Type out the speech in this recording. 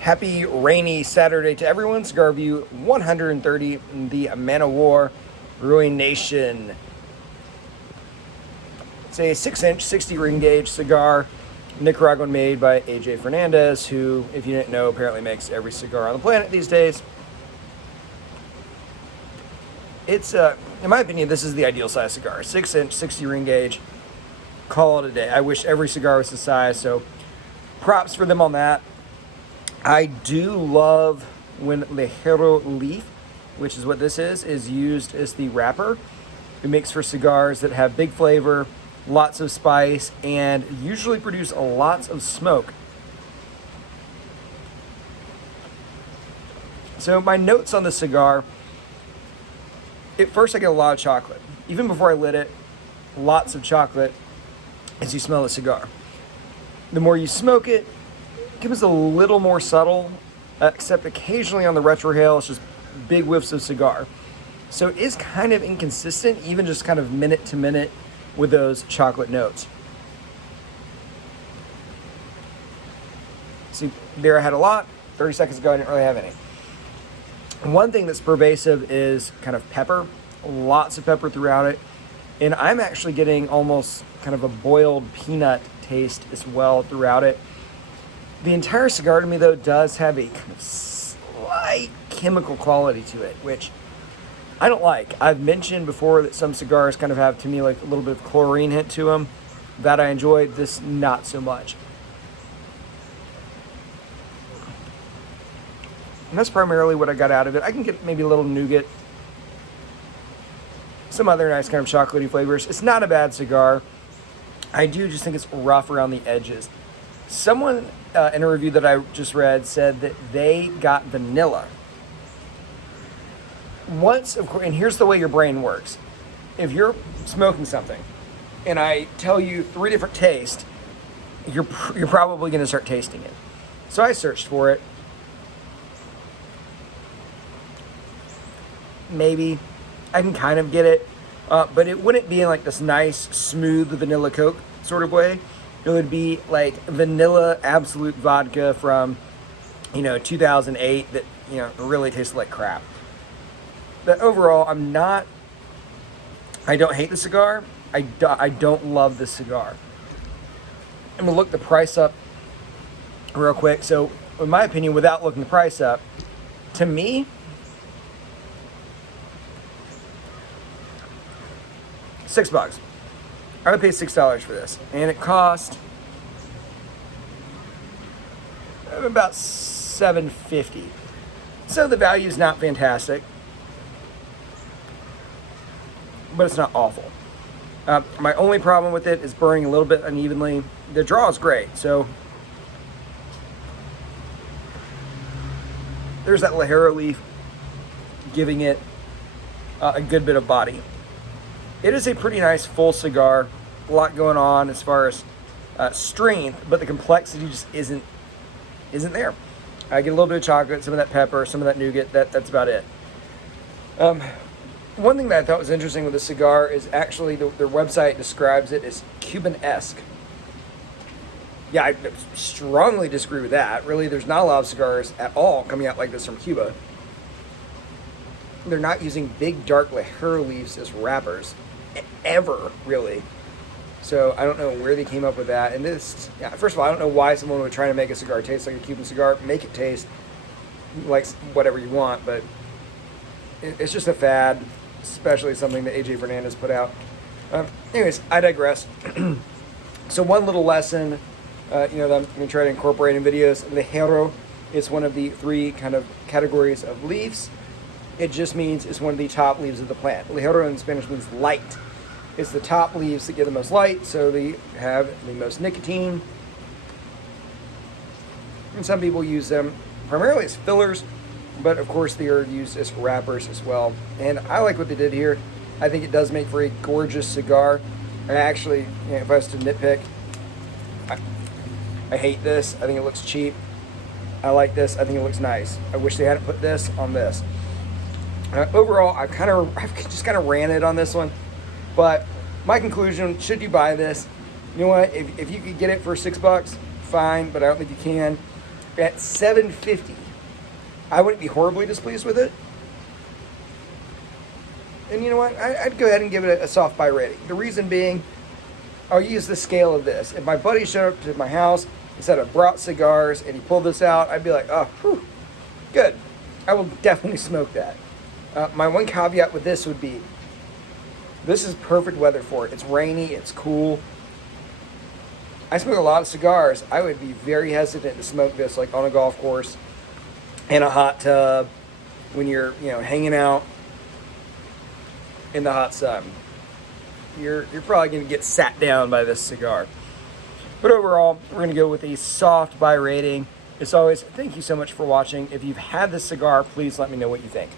Happy rainy Saturday to everyone. Cigar View 130, the Man of War Ruination. It's a 6-inch, 60 ring gauge cigar, Nicaraguan made by AJ Fernandez, who, if you didn't know, apparently makes every cigar on the planet these days. It's, in my opinion, this is the ideal size cigar. 6-inch, 60 ring gauge. Call it a day. I wish every cigar was this size, so props for them on that. I do love when Ligero leaf, which is what this is used as the wrapper. It makes for cigars that have big flavor, lots of spice, and usually produce lots of smoke. So my notes on the cigar, at first I get a lot of chocolate. Even before I lit it, lots of chocolate as you smell the cigar. The more you smoke it, it becomes a little more subtle, except occasionally on the retrohale, it's just big whiffs of cigar. So it is kind of inconsistent, even just kind of minute to minute with those chocolate notes. See, there I had a lot. 30 seconds ago, I didn't really have any. One thing that's pervasive is kind of pepper. Lots of pepper throughout it. And I'm actually getting almost kind of a boiled peanut taste as well throughout it. The entire cigar to me, though, does have a kind of slight chemical quality to it, which I don't like. I've mentioned before that some cigars kind of have, to me, like a little bit of chlorine hint to them. That I enjoy. This, not so much. And that's primarily what I got out of it. I can get maybe a little nougat, some other nice kind of chocolatey flavors. It's not a bad cigar. I do just think it's rough around the edges. Someone in a review that I just read said that they got vanilla. Once, of course, and here's the way your brain works. If you're smoking something and I tell you 3 different tastes, you're probably going to start tasting it. So I searched for it. Maybe I can kind of get it, but it wouldn't be in like this nice, smooth vanilla Coke sort of way. It would be like vanilla absolute vodka from, 2008 that, really tasted like crap. But overall, I don't hate the cigar. I don't love the cigar. I'm going to look the price up real quick. So, in my opinion, without looking the price up, to me, $6. I would pay $6 for this, and it cost about $7.50. So the value is not fantastic, but it's not awful. My only problem with it is burning a little bit unevenly. The draw is great, so there's that Ligero leaf giving it a good bit of body. It is a pretty nice full cigar. A lot going on as far as strength, but the complexity just isn't there. I get a little bit of chocolate, some of that pepper, some of that nougat. That's about it. One thing that I thought was interesting with the cigar is actually their website describes it as Cuban-esque. Yeah, I strongly disagree with that. Really, there's not a lot of cigars at all coming out like this from Cuba. They're not using big, dark Ligero leaves as wrappers. Ever, really. So I don't know where they came up with that. And this, first of all, I don't know why someone would try to make a cigar taste like a Cuban cigar. Make it taste like whatever you want, but it's just a fad, especially something that AJ Fernandez put out. Anyways, I digress. So one little lesson, that I'm going to try to incorporate in videos. Ligero is one of the 3 kind of categories of leaves. It just means it's one of the top leaves of the plant. Ligero in Spanish means light. It's the top leaves that give the most light, so they have the most nicotine. And some people use them primarily as fillers, but of course they are used as wrappers as well. And I like what they did here. I think it does make for a gorgeous cigar. And actually, if I was to nitpick, I hate this. I think it looks cheap. I like this. I think it looks nice. I wish they hadn't put this on this. Overall, I've just kind of ranted on this one, but my conclusion: should you buy this? You know what? If you could get it for $6, fine, but I don't think you can. at $7.50, I wouldn't be horribly displeased with it. And you know what? I'd go ahead and give it a soft buy rating. The reason being, I'll use the scale of this. If my buddy showed up to my house and said I brought cigars and he pulled this out, I'd be like, oh, whew, good. I will definitely smoke that. My one caveat with this would be, this is perfect weather for it. It's rainy, it's cool. I smoke a lot of cigars. I would be very hesitant to smoke this like on a golf course, in a hot tub, when you're, hanging out in the hot sun. You're probably going to get sat down by this cigar. But overall, we're going to go with a soft buy rating. As always, thank you so much for watching. If you've had this cigar, please let me know what you think.